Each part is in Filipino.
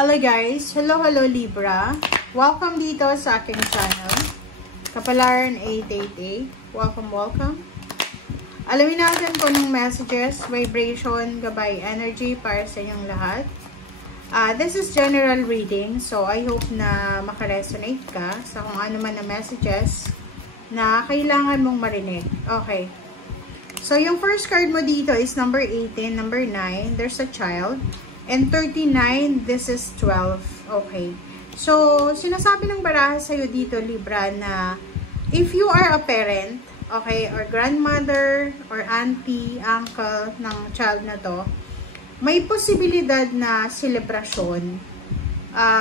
Hello guys! Hello Libra! Welcome dito sa aking channel. Kapalaran 888. Welcome. Alamin natin kung anong messages, vibration, gabay, energy para sa inyong lahat. This is general reading, so I hope na makaresonate ka sa kung ano man na messages na kailangan mong marinig. Okay. So, yung first card mo dito is number 18, number 9, there's a child. And 39, this is 12. Okay. So, sinasabi ng baraha sa'yo dito, Libra, na if you are a parent, okay, or grandmother, or auntie, uncle ng child na to, may posibilidad na selebrasyon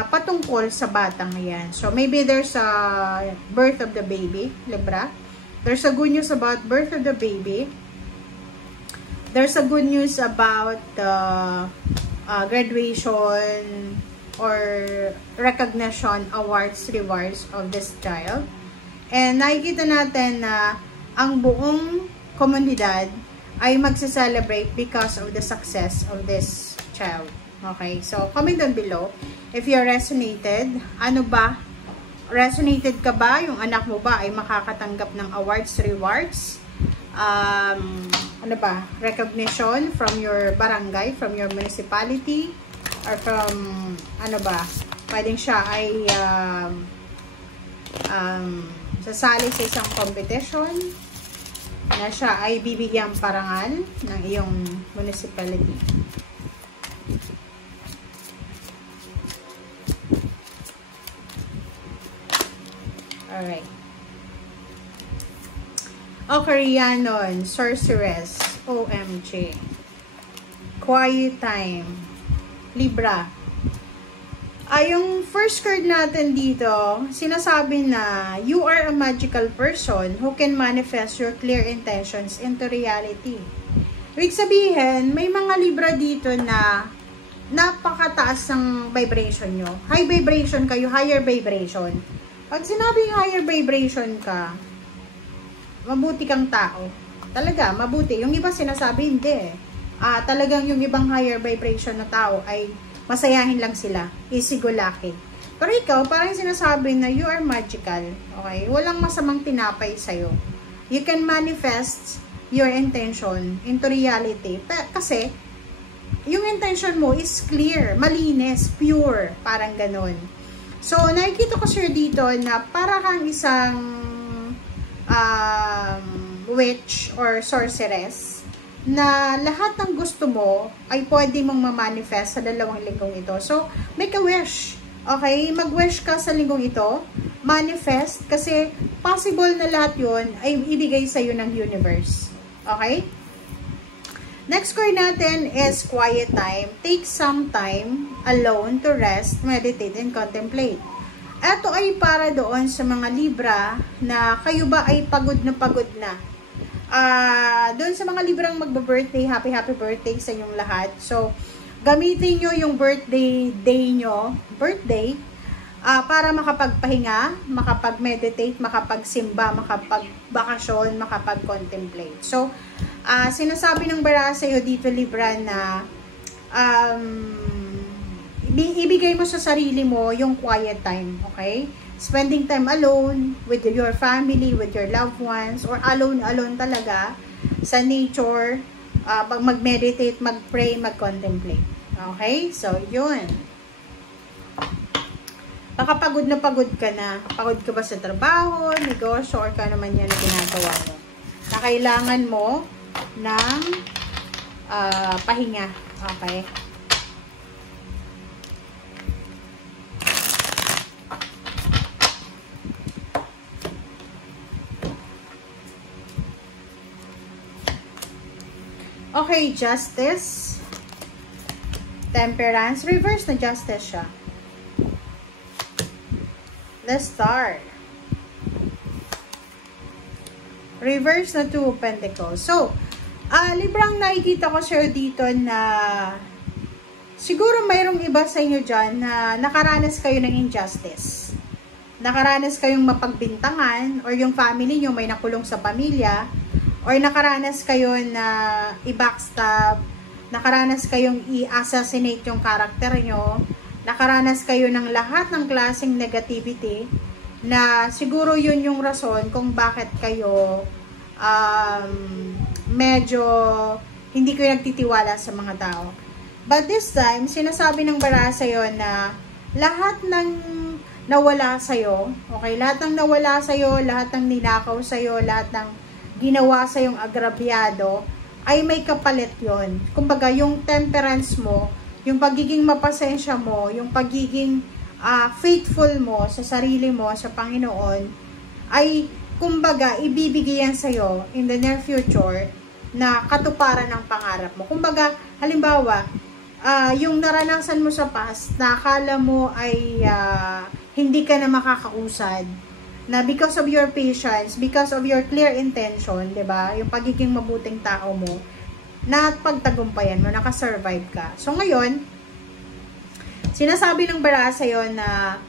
patungkol sa batang yan. So, maybe there's a birth of the baby, Libra. There's a good news about birth of the baby. There's a good news about graduation or recognition, awards, rewards of this child. And nakikita natin na ang buong komunidad ay magse-celebrate because of the success of this child. Okay, so comment down below if you resonated. Ano ba? Resonated ka ba? Yung anak mo ba ay makakatanggap ng awards, rewards? Ano ba? Recognition from your barangay, from your municipality, or from, ano ba? Pwedeng siya ay sasali sa isang competition na siya ay bibigyang parangal ng iyong municipality. Alright. Okarianon, Sorceress, OMG. Quiet time. Libra. Yung first card natin dito, sinasabi na you are a magical person who can manifest your clear intentions into reality. Ibig sabihin, may mga Libra dito na napakataas ng vibration nyo. High vibration kayo, higher vibration. Pag sinabing higher vibration ka, mabuti kang tao. Talaga, mabuti. Yung iba sinasabi, hindi. Talagang yung ibang higher vibration na tao ay masayahin lang sila. Isigulaki. Pero ikaw, parang sinasabi na you are magical. Okay? Walang masamang tinapay sa'yo. You can manifest your intention into reality. Kasi, yung intention mo is clear, malinis, pure. Parang ganun. So, nakikita ko sir dito na para kang isang witch or sorceress na lahat ng gusto mo ay pwede mong ma-manifest sa 2 linggong ito. So, make a wish. Okay? Mag-wish ka sa linggong ito. Manifest. Kasi possible na lahat yun ay ibigay sa'yo ng universe. Okay? Next card natin is quiet time. Take some time alone to rest, meditate, and contemplate. Ito ay para doon sa mga Libra na kayo ba ay pagod na. Doon sa mga Librang magba-birthday, happy birthday sa inyong lahat. So, gamitin nyo yung birthday day nyo, para makapagpahinga, makapag-meditate, makapagsimba, makapagbakasyon, makapag-contemplate. So, sinasabi ng baraha sa'yo dito, Libra, na ibigay mo sa sarili mo yung quiet time, okay? Spending time alone with your family, with your loved ones, or alone talaga sa nature, mag-meditate, mag-pray, mag-contemplate. Okay? So, yun. Baka pagod ka na. Pagod ka ba sa trabaho, negosyo, or ka naman yan na ginagawa mo? Na kailangan mo ng pahinga. Okay? Okay, Justice, Temperance, reverse na Justice siya. The Star, reverse na 2 of Pentacles. So, Librang nakikita ko sir dito na siguro mayroong iba sa inyo dyan na nakaranas kayo ng injustice. Nakaranas kayong mapagbintangan, or yung family nyo may nakulong sa pamilya, or nakaranas kayo na i-backstab, nakaranas kayong i-assassinate yung karakter nyo, nakaranas kayo ng lahat ng klaseng negativity na siguro yun yung rason kung bakit kayo medyo hindi kayo nagtitiwala sa mga tao. But this time, sinasabi ng bara sa'yo na lahat ng nawala sa'yo, okay, lahat ng nawala sa'yo, lahat ng ninakaw sa'yo, lahat ng ginawa sa'yong agrabyado, ay may kapalit yon. Kumbaga, yung temperance mo, yung pagiging mapasensya mo, yung pagiging faithful mo sa sarili mo, sa Panginoon, ay, kumbaga, ibibigay yan sa'yo in the near future na katuparan ng pangarap mo. Kumbaga, halimbawa, yung naranasan mo sa past na akala mo ay hindi ka na makakausad, na because of your patience, because of your clear intention, 'di ba? Yung pagiging mabuting tao mo, na pagtagumpayan mo, naka-survive ka. So ngayon, sinasabi ng bara sa'yo na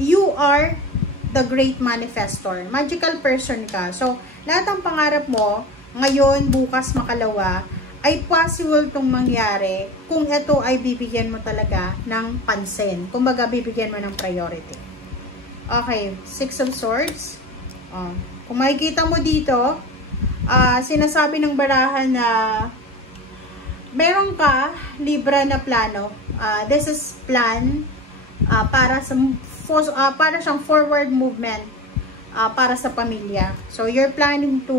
you are the great manifestor. Magical person ka. So, lahat ng pangarap mo, ngayon, bukas, makalawa, ay possible itong mangyari kung ito ay bibigyan mo talaga ng pansin. Kumbaga, bibigyan mo ng priority. Okay, Six of Swords. Kung makikita mo dito, sinasabi ng barahan na meron ka, Libra, na plano. This is plan para siyang forward movement para sa pamilya. So, you're planning to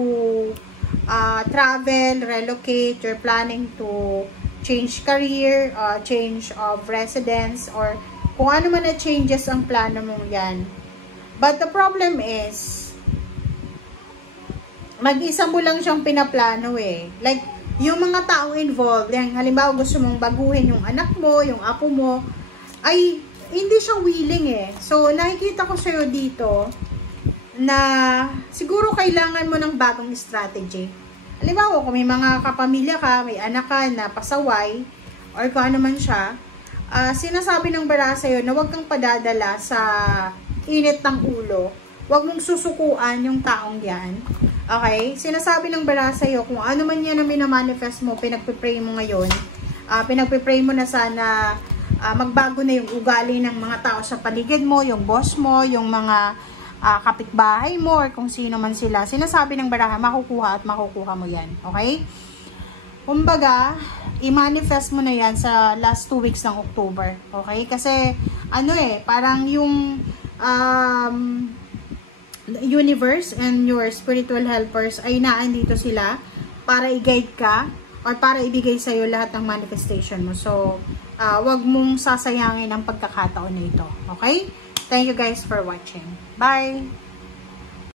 travel, relocate, you're planning to change career, change of residence, or kung ano man na changes ang plano mong yan. But the problem is, mag-isa mo lang siyang pinaplano eh. Like, yung mga taong involved, yung halimbawa gusto mong baguhin yung anak mo, yung apo mo, ay hindi siya willing eh. So, nakikita ko sa'yo dito, na siguro kailangan mo ng bagong strategy. Halimbawa, kung may mga kapamilya ka, may anak ka na pasaway, or kung ano man siya, sinasabi ng bara sa'yo na huwag kang padadala sa init ng ulo. Huwag mong susukuan yung taong yan. Okay? Sinasabi ng bara sa'yo, kung ano man yan na minamanifest mo, pinagpipray mo ngayon, pinagpipray mo na sana magbago na yung ugali ng mga tao sa paligid mo, yung boss mo, yung mga kapitbahay mo, or kung sino man sila. Sinasabi ng baraha, makukuha at makukuha mo yan. Okay? Kumbaga, i-manifest mo na yan sa last 2 weeks ng October. Okay? Kasi, parang yung universe and your spiritual helpers ay naandito sila para i-guide ka or para ibigay sa'yo lahat ng manifestation mo. So, wag mong sasayangin ang pagkakataon na ito. Okay? Thank you guys for watching. Bye!